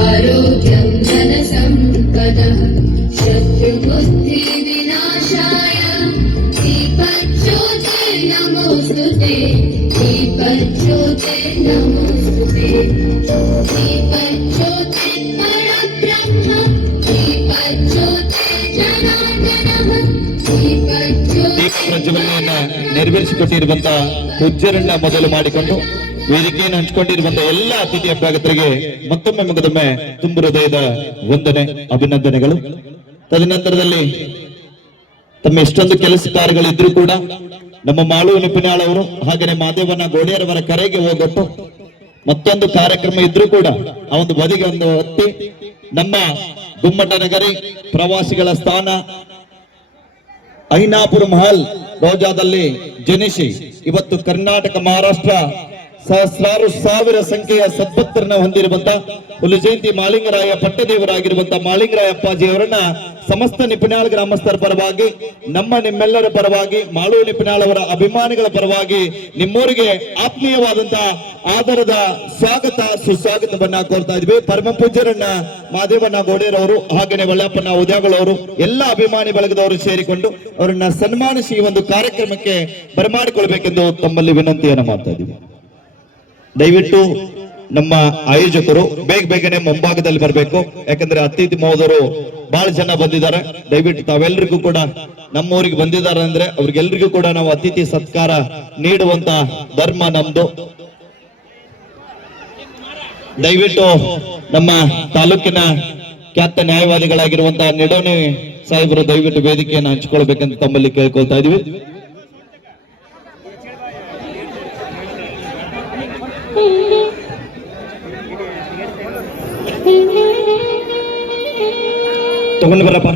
आरोग्यं धनसम्पदः शत्रुबुद्धिविनाशाय दीपज्योतिर्नमोऽस्तुते दीपज्योतिर्नमोऽस्तुते दीपज्योतिर्परब्रह्म दीपज्योतिर्जनार्दनः ದೀಪ ಪ್ರಜ್ವಲನೆಯನ್ನ ನೆರವೇರಿಸಿಕೊಟ್ಟಿರುವಂತಹ ಪೂಜ್ಯರನ್ನ ಮೊದಲು ಮಾಡಿಕೊಂಡು ವೇದಿಕೆಯನ್ನು ಹಂಚಿಕೊಂಡಿರುವಂತಹ ಎಲ್ಲ ಅತಿಥಿ ಅಭ್ಯಾಗತರಿಗೆ ಮತ್ತೊಮ್ಮೆ ಮಗದೊಮ್ಮೆ ತುಂಬು ಹೃದಯದ ವಂದನೆ ಅಭಿನಂದನೆಗಳು. ತದನಂತರದಲ್ಲಿ ತಮ್ಮ ಎಷ್ಟೊಂದು ಕೆಲಸ ಕಾರ್ಯಗಳಿದ್ರು ಕೂಡ ನಮ್ಮ ಮಾಳು ನಿಪಿನಾಳ್ ಅವರು ಹಾಗೆಯೇ ಮಾದೇವನ ಗೋಡೆಯರವರ ಕರೆಗೆ ಹೋಗೊಟ್ಟು ಮತ್ತೊಂದು ಕಾರ್ಯಕ್ರಮ ಇದ್ರೂ ಕೂಡ ಆ ಒಂದು ಬದಿಗೆ ಒಂದು ಹತ್ತಿ ನಮ್ಮ ಗುಮ್ಮಟ ನಗರಿ ಪ್ರವಾಸಿಗಳ ಸ್ಥಾನ ಐನಾಪುರ ಮಹಲ್ ರೋಜಾದಲ್ಲಿ ಜನಿಸಿ ಇವತ್ತು ಕರ್ನಾಟಕ ಮಹಾರಾಷ್ಟ್ರ ಸಹಸ್ರಾರು ಸಾವಿರ ಸಂಖ್ಯೆಯ ಸದ್ಭಕ್ತರನ್ನ ಹೊಂದಿರುವಂತ ಹುಲಿ ಜಯಂತಿ ಮಾಳಿಂಗರಾಯ ಪಟ್ಟದೇವರಾಗಿರುವಂತ ಮಾಳಿಂಗರಾಯ ಅಪ್ಪಾಜಿ ಅವರನ್ನ ಸಮಸ್ತ ನಿಪಿನಾಳ್ ಗ್ರಾಮಸ್ಥರ ಪರವಾಗಿ ನಿಮ್ಮೆಲ್ಲರ ಪರವಾಗಿ ಮಾಳು ನಿಪಿನಾಳ್ ಅವರ ಅಭಿಮಾನಿಗಳ ಪರವಾಗಿ ನಿಮ್ಮೂರಿಗೆ ಆತ್ಮೀಯವಾದಂತಹ ಆಧಾರದ ಸ್ವಾಗತ ಸುಸ್ವಾಗತವನ್ನ ಕೋರ್ತಾ ಇದ್ವಿ. ಪರಮ ಪೂಜ್ಯರನ್ನ ಮಾದೇವಣ್ಣ ಗೋಡೇರವರು ಹಾಗೇನೆ ಒಳ್ಳಪ್ಪನ ಉದ್ಯಾಗಳವರು ಎಲ್ಲ ಅಭಿಮಾನಿ ಬಳಗದವರು ಸೇರಿಕೊಂಡು ಅವರನ್ನ ಸನ್ಮಾನಿಸಿ ಈ ಒಂದು ಕಾರ್ಯಕ್ರಮಕ್ಕೆ ಬರಮಾಡಿಕೊಳ್ಬೇಕೆಂದು ತಮ್ಮಲ್ಲಿ ವಿನಂತಿಯನ್ನು ಮಾಡ್ತಾ ಇದ್ದೀವಿ. ದಯವಿಟ್ಟು ನಮ್ಮ ಆಯೋಜಕರು ಬೇಗನೆ ಮುಂಭಾಗದಲ್ಲಿ ಬರಬೇಕು. ಯಾಕಂದ್ರೆ ಅತಿಥಿ ಮಹೋದರು ಬಹಳ ಜನ ಬಂದಿದ್ದಾರೆ. ದಯವಿಟ್ಟು ತಾವೆಲ್ಲರಿಗೂ ಕೂಡ ನಮ್ಮೂರಿಗೆ ಬಂದಿದ್ದಾರೆ ಅಂದ್ರೆ ಅವ್ರಿಗೆಲ್ರಿಗೂ ಕೂಡ ನಾವು ಅತಿಥಿ ಸತ್ಕಾರ ನೀಡುವಂತ ಧರ್ಮ ನಮ್ದು. ದಯವಿಟ್ಟು ನಮ್ಮ ತಾಲೂಕಿನ ಖ್ಯಾತ ನ್ಯಾಯವಾದಿಗಳಾಗಿರುವಂತಹ ನಿಡೋಣಿ ಸಾಹೇಬರು ದಯವಿಟ್ಟು ವೇದಿಕೆಯನ್ನು ಹಂಚಿಕೊಳ್ಬೇಕಂತ ತಮ್ಮಲ್ಲಿ ಕೇಳ್ಕೊಳ್ತಾ ಇದೀವಿ. ತಗೊಂಡು ಬರಪ್ಪ.